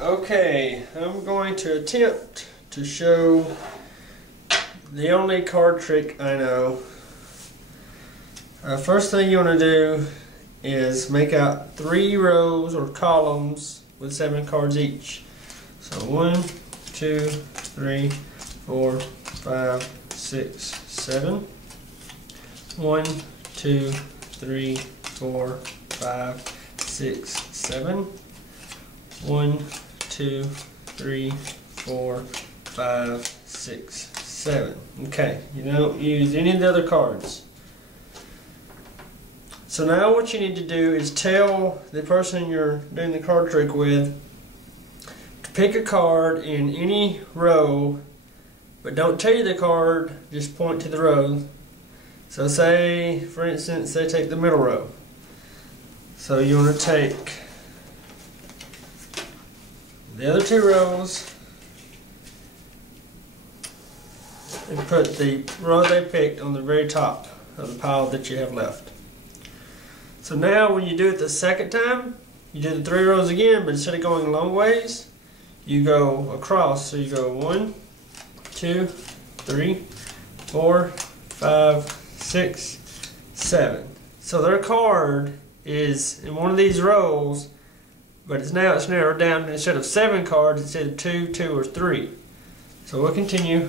Okay, I'm going to attempt to show the only card trick I know. First thing you want to do is make out 3 rows or columns with 7 cards each. So 1, 2, 3, 4, 5, 6, 7. 1, 2, 3, 4, 5, 6, 7. 1, 2, 3, 4, 5, 6, 7. Okay, you don't use any of the other cards. So now what you need to do is tell the person you're doing the card trick with to pick a card in any row, but don't tell you the card, just point to the row. So say, for instance, they take the middle row. So you want to take the other 2 rows and put the row they picked on the very top of the pile that you have left. So now when you do it the second time, you do the 3 rows again, but instead of going long ways, you go across. So you go 1, 2, 3, 4, 5, 6, 7. So their card is in one of these rows, but it's narrowed down. Instead of 7 cards, it's either 2, 2, or 3. So we'll continue.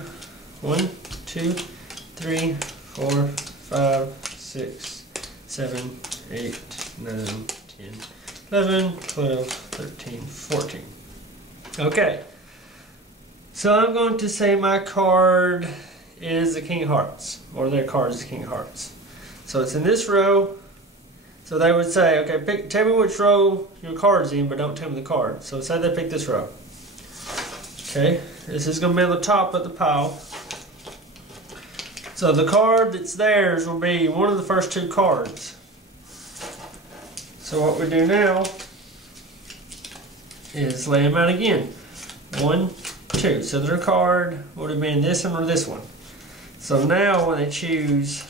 1, 2, 3, 4, 5, 6, 7, 8, 9, 10, 11, 12, 13, 14. Okay. So I'm going to say my card is the King of Hearts, or their card is the King of Hearts. So it's in this row. So they would say, okay, tell me which row your card's in, but don't tell me the card. So say they pick this row. Okay, this is going to be on the top of the pile. So the card that's theirs will be one of the first 2 cards. So what we do now is lay them out again. 1, 2. So their card would have been this one or this one. So now when they choose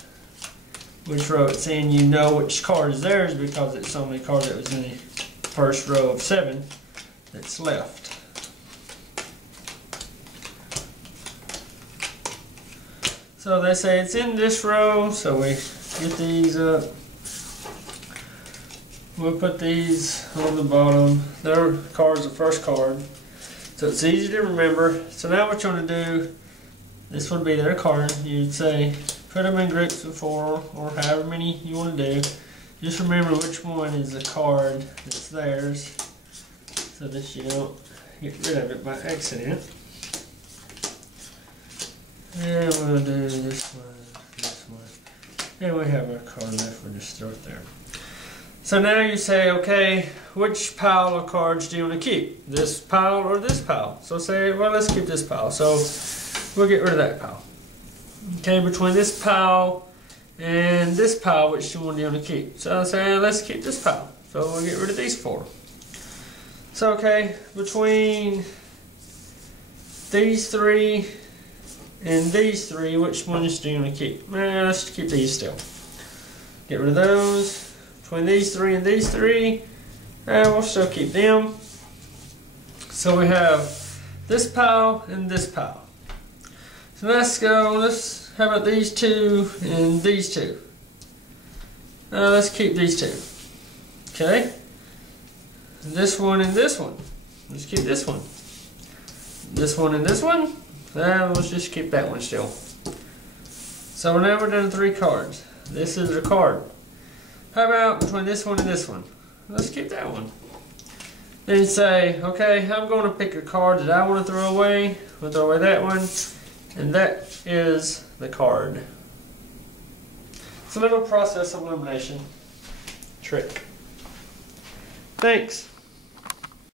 which row it's in, you know which card is theirs because it's the only card that was in the first row of 7 that's left. So they say it's in this row, so we get these up. We'll put these on the bottom. Their card's the first card, so it's easy to remember. So now what you want to do, this would be their card. You'd say, put them in groups of 4 or however many you want to do. Just remember which one is the card that's theirs so that you don't get rid of it by accident. And we'll do this one. And we have our card left, we'll just throw it there. So now you say, okay, which pile of cards do you want to keep? This pile or this pile? So say, well, let's keep this pile. So we'll get rid of that pile. Okay, between this pile and this pile, which one do you want to keep? So I'll say, let's keep this pile. So we'll get rid of these 4. So, okay, between these 3 and these 3, which ones do you want to keep? Let's keep these still. Get rid of those. Between these 3 and these 3, we'll still keep them. So we have this pile and this pile. So how about these 2 and these 2? Let's keep these 2. Okay. This one and this one. Let's keep this one. This one and this one. Let's just keep that one still. So now we're down to 3 cards. This is a card. How about between this one and this one? Let's keep that one. Then say, okay, I'm going to pick a card that I want to throw away. We'll throw away that one. And that is the card. It's a little process of elimination trick. Thanks.